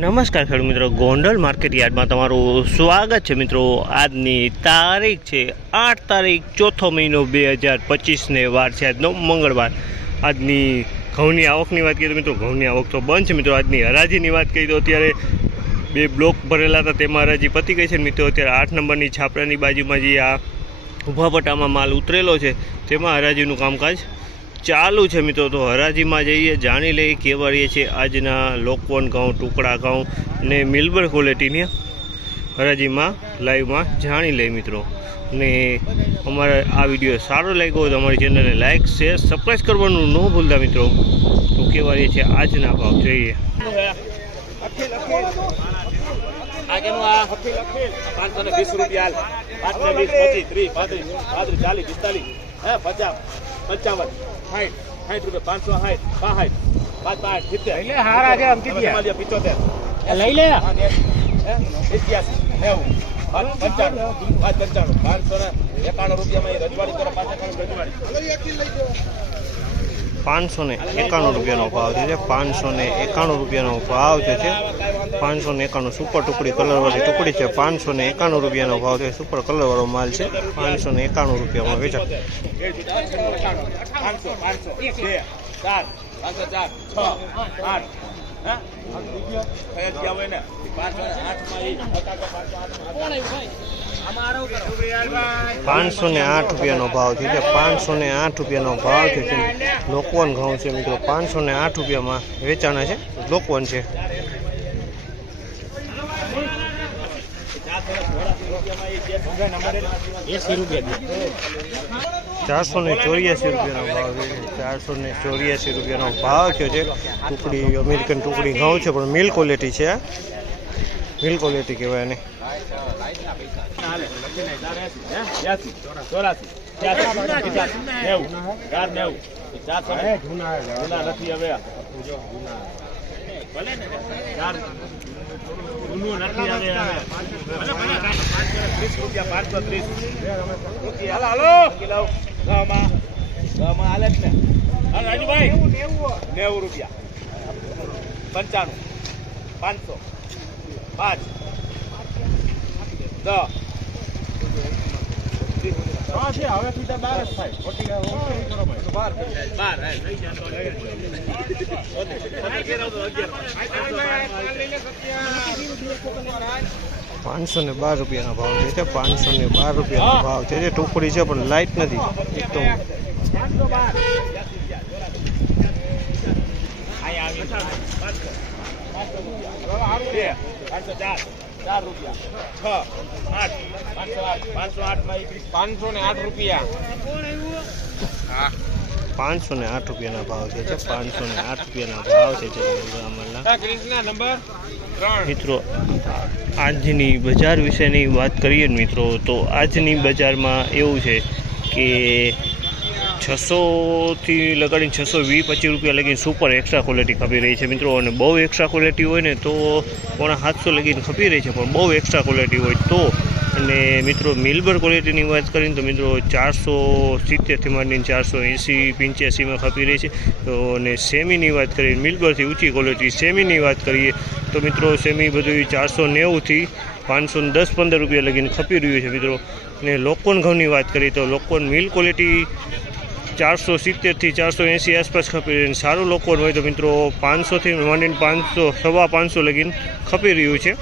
નમસ્કાર ખેડૂત મિત્રો, ગોંડલ માર્કેટ યાર્ડમાં તમારું સ્વાગત છે મિત્રો। આજની તારીખ છે 8 તારીખ 4થો મહિનો 2025 વાર છે આજનો મંગળવાર। આજની ઘઉંની આવકની વાત કરીએ તો મિત્રો ઘઉંની આવક તો બંધ છે મિત્રો। આજની હરાજીની વાત કરીએ તો અત્યારે બે બ્લોક ભરેલા હતા તેમાં હરાજી પતી ગઈ છે મિત્રો। અત્યારે 8 નંબરની છાપરાની બાજુમાં જે આ ઊભા પટ્ટામાં માલ ઉતરેલો છે તેમાં હરાજીનું કામકાજ ચાલુ છે મિત્રો। તો હરાજીમાં જઈએ, જાણી લઈએ કેવા રહે છે આજના લોકવન ઘઉં, ટુકડા ઘઉં ને મિલબર ક્વોલિટીની હરાજીમાં લાઈવમાં જાણી લઈએ મિત્રો। ને અમારે આ વિડીયો સારો લાગ્યો હોય તો અમારી ચેનલને લાઇક, શેર, સબસ્ક્રાઈબ કરવાનું ન ભૂલતા મિત્રો। તો કેવા રહે છે આજના ભાવ જોઈએ। આગેનું આ 520 રૂપિયા 520 25 30 35 40 45 50 55 60 રૂપિયા 560 560 70 એટલે હારા છે અમથી દિયા 75 લઈ લે 81 90 55 591 રૂપિયામાં રજવાડી કરો 591 રૂપિયાનો ભાવ છે। 591 રૂપિયાનો ભાવ છે। 591 સુપર ટુકડી કલરવાળી ટુકડી છે। 591 રૂપિયાનો ભાવ છે। સુપર કલરવાળો માલ છે। 591 રૂપિયામાં વેચાણ। 508 રૂપિયાનો ભાવ છે। 508 રૂપિયાનો ભાવ છે। લોકવન ઘઉં છે મિત્રો। 508 રૂપિયામાં વેચાણા છે। લોકવન છે। 484 રૂપિયાનો ભાવ છે। 484 રૂપિયાનો ભાવ થયો છે। ટુકડી અમેરિકન ટુકડી ઘઉં છે પણ મિલ ક્વોલિટી છે। મિલ ક્વોલિટી કહેવાય એને। 512 રૂપિયાનો ભાવ છે। 512 રૂપિયાનો ભાવ છે। ટુકડી છે પણ લાઇટ નથી એકદમ। 508 રૂપિયા 508 રૂપિયાના ભાવ છે। 508 રૂપિયાના ભાવ છે મિત્રો। આજની બજાર વિશેની વાત કરીએ મિત્રો તો આજની બજારમાં એવું છે કે 600 થી લગાડીને 620-25 રૂપિયા લગીને સુપર એક્સ્ટ્રા ક્વોલિટી ખપી રહી છે મિત્રો। અને બહુ એક્સ્ટ્રા ક્વોલિટી હોય ને તો 750 લગીને ખપી રહી છે, પણ બહુ એક્સ્ટ્રા ક્વોલિટી હોય તો। અને મિત્રો મિલબર ક્વોલિટીની વાત કરીને તો મિત્રો 470થી માંડીને 480-85માં ખપી રહી છે। તો અને સેમીની વાત કરીએ, મિલબરથી ઊંચી ક્વોલિટી સેમીની વાત કરીએ તો મિત્રો સેમી બધું 490થી 510-15 રૂપિયા લગીને ખપી રહ્યું છે મિત્રો। ને લોકવન ઘઉંની વાત કરીએ તો લોકવન મિલ ક્વોલિટી 470થી 480 આસપાસ ખપી રહ્યું। સારું લોકવન હોય તો મિત્રો 500થી માંડીને 500 સવા 500 લગીને ખપી રહ્યું છે।